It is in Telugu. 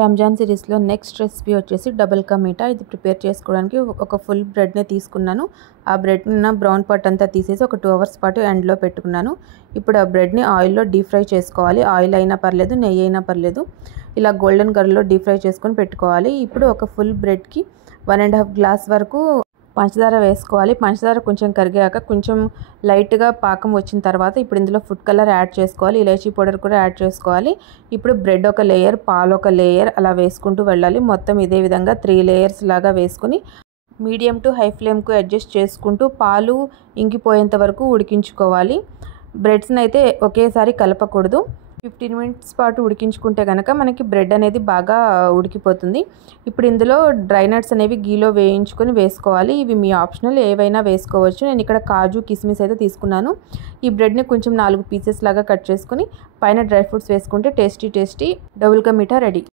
రంజాన్ సిరీస్లో నెక్స్ట్ రెసిపీ వచ్చేసి డబుల్ కా మీఠా. ఇది ప్రిపేర్ చేసుకోవడానికి ఒక ఫుల్ బ్రెడ్ని తీసుకున్నాను. ఆ బ్రెడ్ని బ్రౌన్ పార్ట్ అంతా తీసేసి ఒక 2 అవర్స్ పాటు ఎండ్లో పెట్టుకున్నాను. ఇప్పుడు ఆ బ్రెడ్ని ఆయిల్లో డీప్ ఫ్రై చేసుకోవాలి. ఆయిల్ అయినా పర్లేదు, నెయ్యి అయినా పర్లేదు. ఇలా గోల్డెన్ కలర్లో డీప్ ఫ్రై చేసుకొని పెట్టుకోవాలి. ఇప్పుడు ఒక ఫుల్ బ్రెడ్కి 1.5 గ్లాస్ వరకు పంచదార వేసుకోవాలి. పంచదార కొంచెం కరిగాక కొంచెం లైట్గా పాకం వచ్చిన తర్వాత ఇప్పుడు ఇందులో ఫుడ్ కలర్ యాడ్ చేసుకోవాలి. ఇలాచీ పౌడర్ కూడా యాడ్ చేసుకోవాలి. ఇప్పుడు బ్రెడ్ ఒక లేయర్, పాలు ఒక లేయర్ అలా వేసుకుంటూ వెళ్ళాలి. మొత్తం ఇదే విధంగా 3 లేయర్స్ లాగా వేసుకుని మీడియం టు హై ఫ్లేమ్కు అడ్జస్ట్ చేసుకుంటూ పాలు ఇంకిపోయేంత వరకు ఉడికించుకోవాలి. బ్రెడ్స్ని అయితే ఒకేసారి కలపకూడదు. 15 మినిట్స్ పాటు ఉడికించుకుంటే కనుక మనకి బ్రెడ్ అనేది బాగా ఉడికిపోతుంది. ఇప్పుడు ఇందులో డ్రై నట్స్ అనేవి గీలో వేయించుకొని వేసుకోవాలి. ఇవి మీ ఆప్షనల్, ఏవైనా వేసుకోవచ్చు. నేను ఇక్కడ కాజు, కిస్మిస్ అయితే తీసుకున్నాను. ఈ బ్రెడ్ని కొంచెం 4 పీసెస్ లాగా కట్ చేసుకుని పైన డ్రై ఫ్రూట్స్ వేసుకుంటే tasty double ka meetha ready.